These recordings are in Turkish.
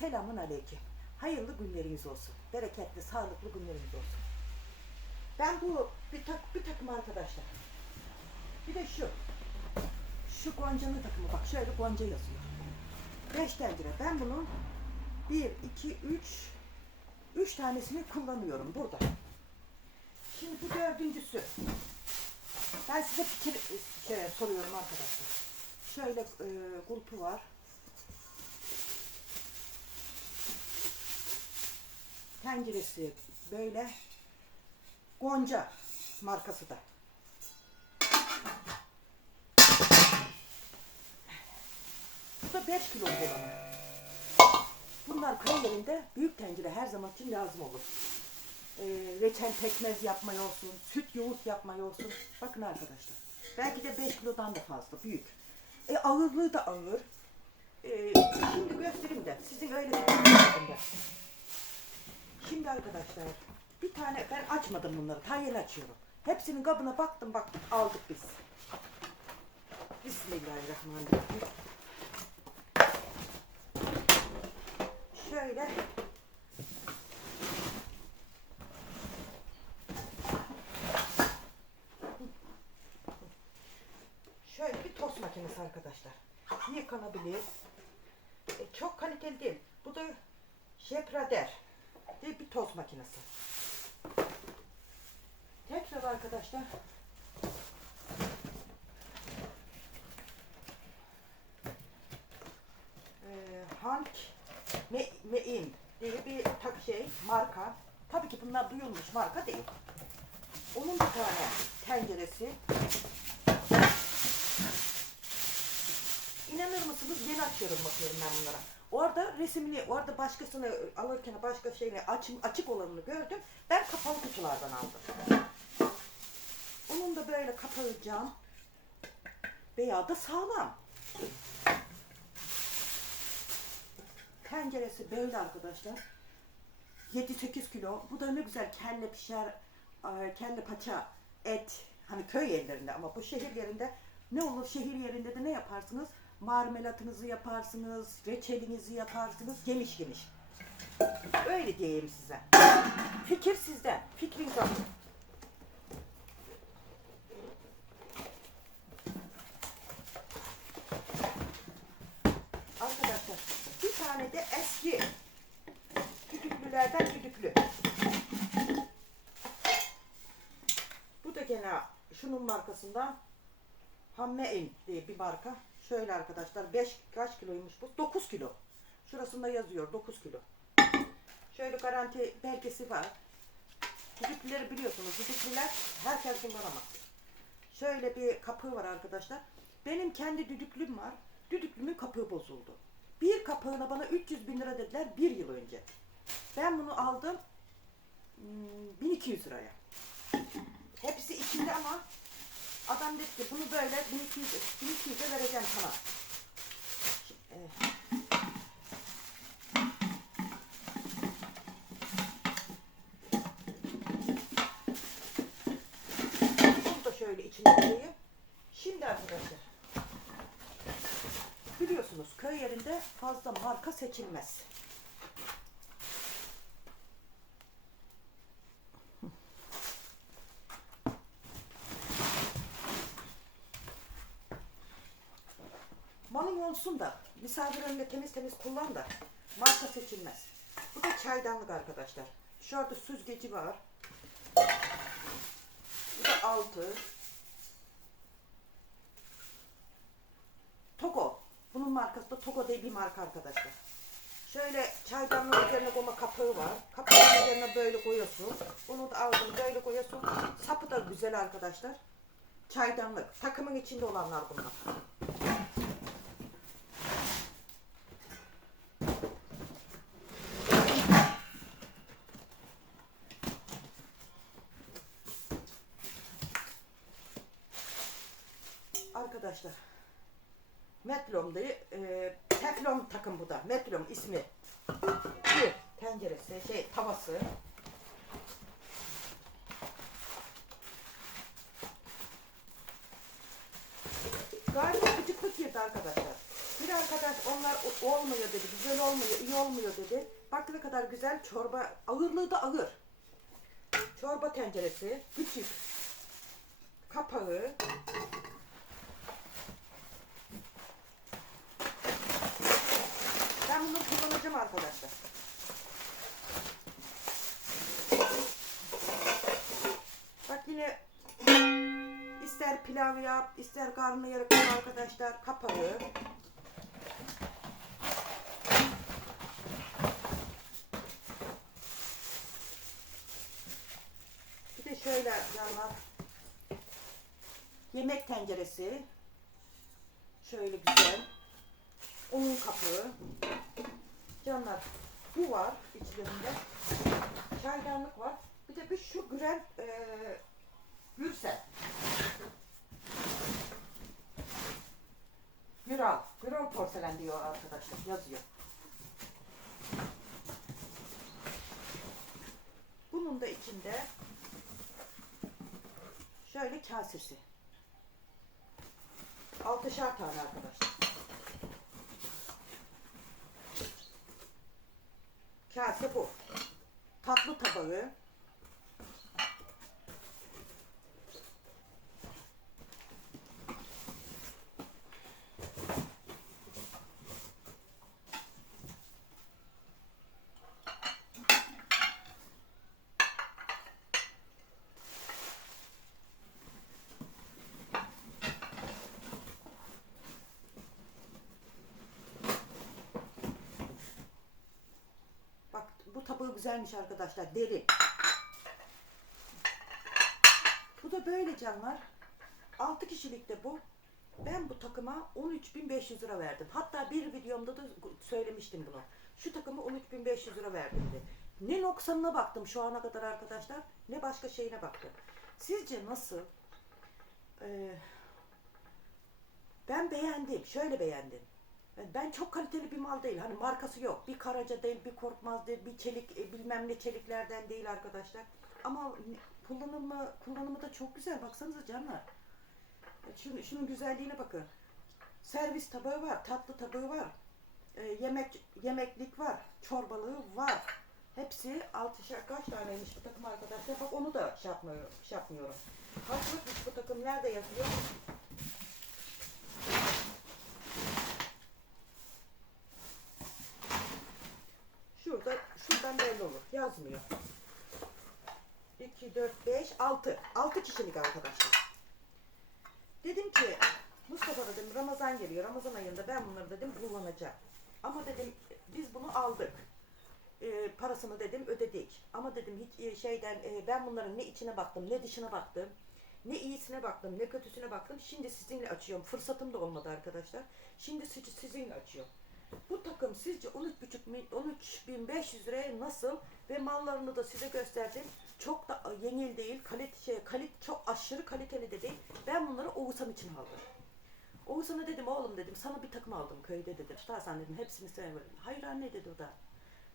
Selamun aleyküm. Hayırlı günleriniz olsun. Bereketli, sağlıklı günleriniz olsun. Ben bu bir, tak, bir takım arkadaşlar. Bir de şu. Şu goncanın takımı bak şöyle gonca yazıyor. Beş tencere. Ben bunun bir, iki, üç, üç tanesini kullanıyorum burada. Şimdi bu dördüncüsü. Ben size fikir şey, soruyorum arkadaşlar. Şöyle e, kulpu var. Tenceresi böyle. Gonca markası da. Bu da 5 kilo olanı. Bunlar yerinde büyük tencere her zaman için lazım olur. Ee, reçel pekmez yapmaya olsun, süt yoğurt yapmaya olsun. Bakın arkadaşlar. Belki de 5 kilodan da fazla büyük. E, ağırlığı da ağır. E, şimdi göstereyim de sizin öyle bir de. Şimdi arkadaşlar bir tane ben açmadım bunları. Ta yeni açıyorum. Hepsinin kabına baktım baktım aldık biz. Bismillahirrahmanirrahim. Şöyle Şöyle bir tost makinesi arkadaşlar. Yıkanabilir. E, çok kaliteli değil. Bu da Sheprader diye bir tost makinesi. Tekrar arkadaşlar e, Hank Me Mein diye bir tak şey marka. Tabii ki bunlar duyulmuş marka değil. Onun bir tane tenceresi. İnanır mısınız yeni açıyorum bakıyorum ben bunlara. Orada resimini, orada başkasını alırken başka şeyle açık, açık olanını gördüm. Ben kapalı kutulardan aldım. Onun da böyle kapalı cam veya da sağlam. Tenceresi böyle arkadaşlar. 7-8 kilo. Bu da ne güzel kelle pişer, e, kelle paça, et. Hani köy yerlerinde ama bu şehir yerinde ne olur şehir yerinde de ne yaparsınız? Marmelatınızı yaparsınız, reçelinizi yaparsınız geniş geniş. Öyle diyeyim size. Fikir sizden. Fikriniz alın. Arkadaşlar bir tane de eski düdüklülerden düdüklü. Bu da gene şunun markasından Hammein diye bir marka. Şöyle arkadaşlar 5 kaç kiloymuş bu? 9 kilo. Şurasında yazıyor 9 kilo. Şöyle garanti belgesi var. Düdüklüleri biliyorsunuz. Düdüklüler herkes kullanamaz. Şöyle bir kapığı var arkadaşlar. Benim kendi düdüklüm var. Düdüklümün kapığı bozuldu. Bir kapağına bana 300 bin lira dediler bir yıl önce. Ben bunu aldım hmm, 1200 liraya. Hepsi içinde ama adam dedi ki bunu böyle 1200 1200'e vereceğim sana. Evet. Bunu da şöyle içine koyayım. Şimdi arkadaşlar biliyorsunuz köy yerinde fazla marka seçilmez. Olsun da misafir önünde temiz temiz kullan da marka seçilmez. Bu da çaydanlık arkadaşlar. Şurada süzgeci var. Bu da altı. Togo. Bunun markası da Togo diye bir marka arkadaşlar. Şöyle çaydanlığın üzerine koyma kapağı var. Kapağın üzerine böyle koyuyorsun. Bunu da aldın böyle koyuyorsun. Sapı da güzel arkadaşlar. Çaydanlık. Takımın içinde olanlar bunlar. Arkadaşlar Diye e, teflon takım bu da. Metlom ismi. Bir tenceresi, şey tavası. Galiba gıcıklık girdi arkadaşlar. Bir arkadaş onlar olmuyor dedi, güzel olmuyor, iyi olmuyor dedi. Bak ne kadar güzel çorba, ağırlığı da ağır. Çorba tenceresi, küçük, kapağı. Ben kullanacağım arkadaşlar. Bak yine ister pilav yap, ister karnıyarık yap arkadaşlar. Kapağı. Bir de şöyle yanlar. Yemek tenceresi. Şöyle güzel. Onun kapağı. Canlar bu var içlerinde. Çaydanlık var. Bir de bir şu Gürel eee Gürsel. Güral. Güral porselen diyor arkadaşlar. Yazıyor. Bunun da içinde şöyle kasesi. Altışar tane arkadaşlar. Kase bu. Tatlı tabağı. Bak bu tabağı güzelmiş arkadaşlar. Deri. Bu da böyle canlar. 6 kişilikte bu. Ben bu takıma 13.500 lira verdim. Hatta bir videomda da söylemiştim bunu. Şu takıma 13.500 lira verdim de. Ne noksanına baktım şu ana kadar arkadaşlar ne başka şeyine baktım. Sizce nasıl? Ee, ben beğendim. Şöyle beğendim. Ben çok kaliteli bir mal değil. Hani markası yok. Bir karaca değil, bir korkmaz değil, bir çelik e, bilmem ne çeliklerden değil arkadaşlar. Ama kullanımı kullanımı da çok güzel. Baksanıza canlar. Şunu, şunun güzelliğine bakın. Servis tabağı var, tatlı tabağı var. e, yemek yemeklik var, çorbalığı var. Hepsi altışar kaç taneymiş bu takım arkadaşlar. Bak onu da şey yapmıyorum. Şey yapmıyorum. Kaçlıkmış bu takım nerede yazıyor? Şurada, şuradan belli olur. Yazmıyor. 2, 4, 5, 6. 6 kişilik arkadaşlar. Dedim ki Mustafa dedim Ramazan geliyor. Ramazan ayında ben bunları dedim kullanacağım. Ama dedim biz bunu aldık. Ee, parasını dedim ödedik. Ama dedim hiç e, şeyden e, ben bunların ne içine baktım ne dışına baktım. Ne iyisine baktım ne kötüsüne baktım. Şimdi sizinle açıyorum. Fırsatım da olmadı arkadaşlar. Şimdi siz- sizinle açıyorum. Bu takım sizce 13.500 mi- 13.500 liraya nasıl ve mallarını da size gösterdim. Çok da yengil değil, kalite şey, kalit çok aşırı kaliteli de değil. Ben bunları Oğuzhan için aldım. Oğuzhan'a dedim oğlum dedim sana bir takım aldım köyde dedim. Tutarsan dedim hepsini severim. Hayır anne dedi o da.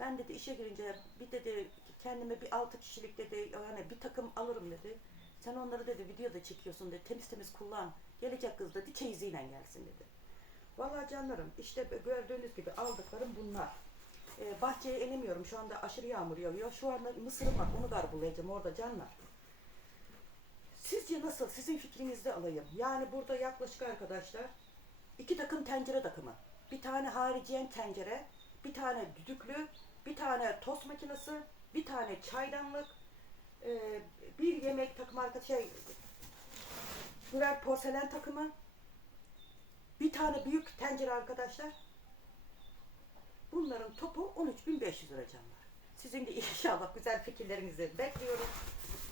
Ben dedi işe girince bir dedi kendime bir altı kişilik dedi yani bir takım alırım dedi. Sen onları dedi videoda çekiyorsun dedi temiz temiz kullan. Gelecek kız dedi çeyiziyle gelsin dedi. Vallahi canlarım işte gördüğünüz gibi aldıklarım bunlar. Ee, bahçeye inemiyorum şu anda aşırı yağmur yağıyor. Şu anda mısırım var onu garbulayacağım orada canlar. Sizce nasıl? Sizin fikrinizde alayım. Yani burada yaklaşık arkadaşlar iki takım tencere takımı. Bir tane hariciyen tencere, bir tane düdüklü, bir tane tost makinesi, bir tane çaydanlık, e, bir yemek takımı arkadaş şey birer porselen takımı, bir tane büyük tencere arkadaşlar. Bunların topu 13.500 lira canlar. Sizin de inşallah güzel fikirlerinizi bekliyorum.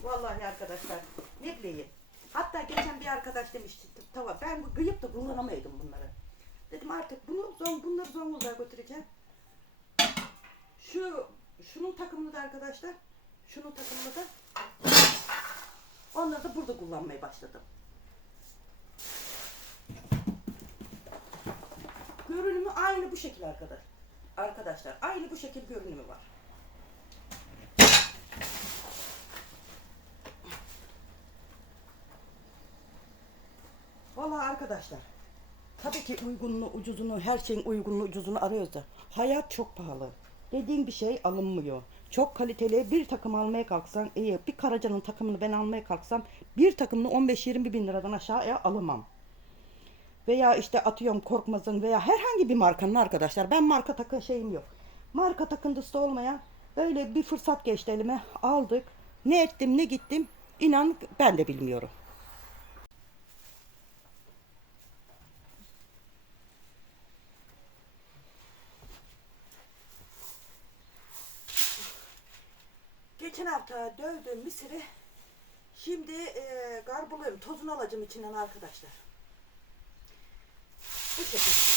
Vallahi arkadaşlar ne bileyim. Hatta geçen bir arkadaş demişti tava ben bu gıyıp da kullanamaydım bunları. Dedim artık bunu zon, bunları Zonguldak'a götüreceğim. Şu şunun takımını da arkadaşlar şunun takımını da onları da burada kullanmaya başladım. Görünümü aynı bu şekil arkadaş. Arkadaşlar aynı bu şekil görünümü var. Vallahi arkadaşlar Tabii ki uygununu, ucuzunu, her şeyin uygununu, ucuzunu arıyoruz da. Hayat çok pahalı. Dediğin bir şey alınmıyor. Çok kaliteli bir takım almaya kalksan, iyi bir Karaca'nın takımını ben almaya kalksam bir takımını 15-20 bin liradan aşağıya alamam. Veya işte atıyorum Korkmaz'ın veya herhangi bir markanın arkadaşlar. Ben marka takı şeyim yok. Marka takıntısı olmayan öyle bir fırsat geçti elime aldık. Ne ettim ne gittim inan ben de bilmiyorum. Geçen hafta dövdüğüm misiri şimdi e, garbuluyum. Tozunu alacağım içinden arkadaşlar. Bu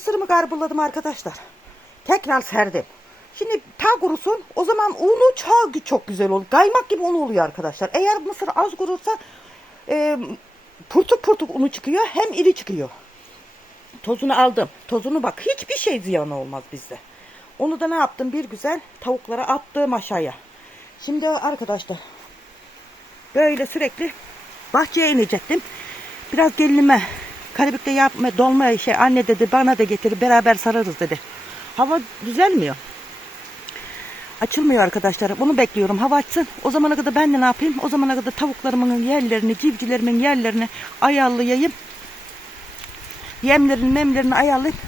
Mısırımı garbuladım arkadaşlar. Tekrar serdim. Şimdi ta kurusun o zaman unu çok, çok güzel olur. Kaymak gibi un oluyor arkadaşlar. Eğer mısır az kurursa e, purtuk purtuk unu çıkıyor hem iri çıkıyor. Tozunu aldım. Tozunu bak hiçbir şey ziyan olmaz bizde. Onu da ne yaptım bir güzel tavuklara attım aşağıya. Şimdi arkadaşlar böyle sürekli bahçeye inecektim. Biraz gelinime Karabük'te yapma dolma şey anne dedi bana da getir beraber sararız dedi. Hava düzelmiyor. Açılmıyor arkadaşlar. Bunu bekliyorum. Hava açsın. O zamana kadar ben de ne yapayım? O zamana kadar tavuklarımın yerlerini, civcivlerimin yerlerini ayarlayayım. Yemlerini, memlerini ayarlayayım.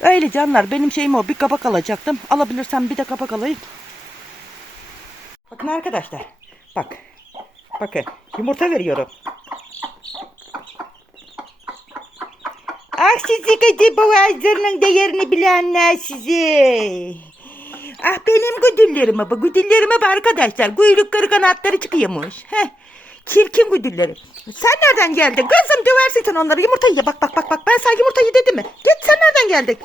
Öyle canlar. Benim şeyim o. Bir kabak alacaktım. Alabilirsem bir de kabak alayım. Bakın arkadaşlar. Bak. Bakın. Yumurta veriyorum. Ah sizi gidi boğazlarının değerini bilenler sizi. Ah benim güdüllerime bak güdüllerime bak arkadaşlar. Kuyrukları kanatları çıkıyormuş. Heh. Çirkin güdüllerim. Sen nereden geldin? Kızım döversin sen onları. Yumurtayı ye. Bak bak bak bak. Ben sana yumurtayı dedim mi? Git sen nereden geldin?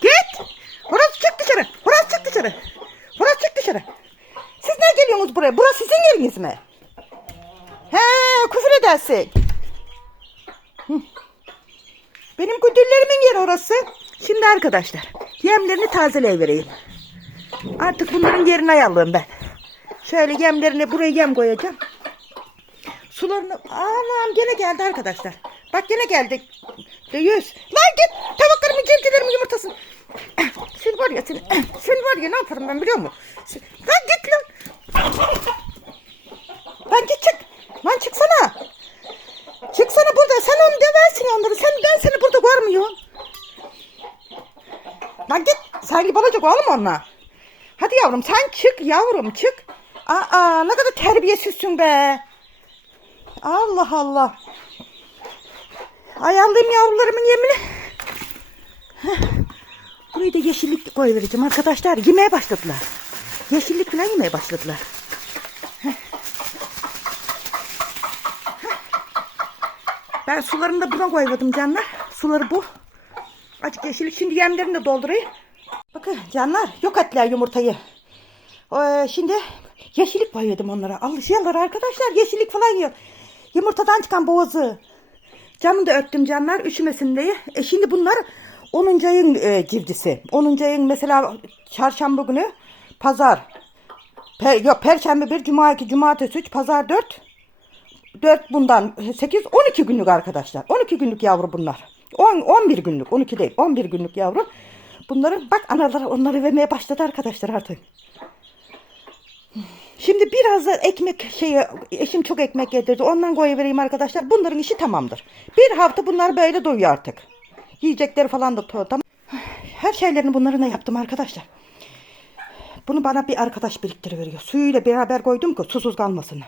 Git. Horoz çık dışarı. Horoz çık dışarı. Horoz çık dışarı. Siz ne geliyorsunuz buraya? Burası sizin yeriniz mi? He küfür edersin. Benim güdüllerimin yeri orası. Şimdi arkadaşlar yemlerini tazeleyivereyim. Artık bunların yerini ayarlayayım ben. Şöyle yemlerini buraya yem koyacağım. Sularını... Anam gene geldi arkadaşlar. Bak gene geldi. Yüz. Lan git tavuklarımın civcivlerimin yumurtasını. Sen var ya seni. Sen var ya ne yaparım ben biliyor musun? Sen- Lan git lan. Lan git çık. Lan çıksana. Çıksana burada. Sen onu döversin onları. Sen ben seni burada görmüyorum. Lan git. Saygı olacak oğlum onunla. Hadi yavrum sen çık yavrum çık. Aa ne kadar terbiyesizsin be. Allah Allah. Ayarlayayım yavrularımın yemini. Heh. Burayı da yeşillik koyuvereceğim arkadaşlar. Yemeye başladılar. Yeşillik falan yemeye başladılar. Ben sularını da buna koymadım canlar. Suları bu. Açık yeşillik. Şimdi yemlerini de doldurayım. Bakın canlar yok ettiler yumurtayı. Ee, şimdi yeşillik koyuyordum onlara. Alışıyorlar arkadaşlar. Yeşillik falan yiyor. Yumurtadan çıkan boğazı. Camını da örttüm canlar üşümesin diye. E şimdi bunlar 10. ayın e, civdisi. 10. ayın mesela çarşamba günü pazar. Per, yok perşembe bir, cuma iki, cumartesi üç, pazar dört. 4 bundan 8 12 günlük arkadaşlar. 12 günlük yavru bunlar. 10 11 günlük. 12 değil. 11 günlük yavru. Bunların bak anaları onları vermeye başladı arkadaşlar artık. Şimdi biraz da ekmek şeyi eşim çok ekmek yedirdi. Ondan koyuvereyim arkadaşlar. Bunların işi tamamdır. Bir hafta bunlar böyle doyuyor artık. Yiyecekleri falan da tamam. Her şeylerini bunların yaptım arkadaşlar. Bunu bana bir arkadaş biriktiriveriyor. Suyuyla beraber koydum ki susuz kalmasın.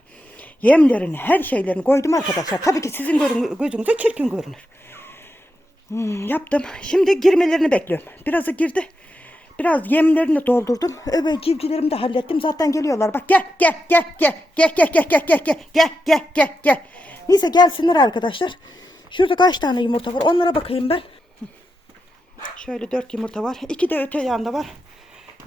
Yemlerini, her şeylerini koydum arkadaşlar. Tabii ki sizin görün- çirkin görünür. Hmm, yaptım. Şimdi girmelerini bekliyorum. Birazı girdi. Biraz yemlerini doldurdum. Öbür civcivlerimi de hallettim. Zaten geliyorlar. Bak gel gel gel gel gel gel gel gel gel gel gel gel gel gel. Neyse gelsinler arkadaşlar. Şurada kaç tane yumurta var? Onlara bakayım ben. Şöyle dört yumurta var. İki de öte yanda var.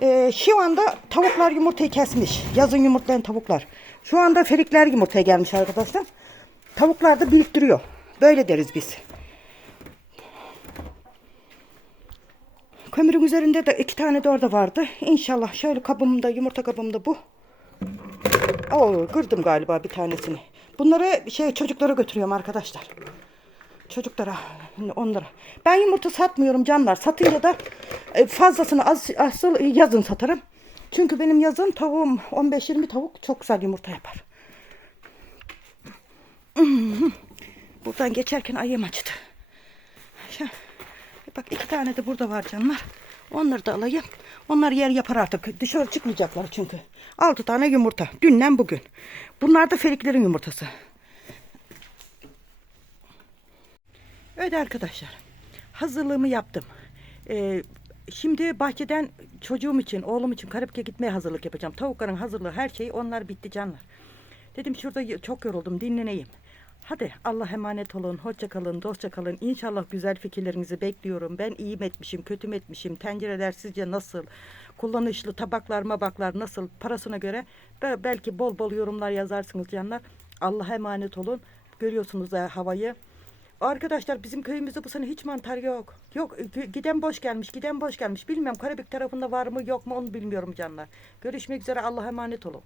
Ee, şu anda tavuklar yumurtayı kesmiş. Yazın yumurtlayan tavuklar. Şu anda ferikler yumurtaya gelmiş arkadaşlar. Tavuklar da biriktiriyor. Böyle deriz biz. Kömürün üzerinde de iki tane de orada vardı. İnşallah şöyle kabımda yumurta kabımda bu. Oo, kırdım galiba bir tanesini. Bunları şey çocuklara götürüyorum arkadaşlar. Çocuklara onlara. Ben yumurta satmıyorum canlar. Satınca da e, fazlasını az, asıl yazın satarım. Çünkü benim yazın tavuğum 15-20 tavuk çok güzel yumurta yapar. Buradan geçerken ayım açtı. Bak iki tane de burada var canlar. Onları da alayım. Onlar yer yapar artık. Dışarı çıkmayacaklar çünkü. Altı tane yumurta. Dünden bugün. Bunlar da feliklerin yumurtası. Öyle arkadaşlar. Hazırlığımı yaptım. Ee, şimdi bahçeden çocuğum için, oğlum için Karabük'e gitmeye hazırlık yapacağım. Tavukların hazırlığı, her şey onlar bitti canlar. Dedim şurada çok yoruldum, dinleneyim. Hadi Allah emanet olun. Hoşça kalın, dostça kalın. İnşallah güzel fikirlerinizi bekliyorum. Ben iyi mi etmişim, kötü etmişim? Tencereler sizce nasıl? Kullanışlı tabaklar, mabaklar nasıl? Parasına göre Be- belki bol bol yorumlar yazarsınız canlar. Allah'a emanet olun. Görüyorsunuz havayı. Arkadaşlar bizim köyümüzde bu sene hiç mantar yok. Yok giden boş gelmiş, giden boş gelmiş. Bilmiyorum Karabük tarafında var mı yok mu onu bilmiyorum canlar. Görüşmek üzere Allah'a emanet olun.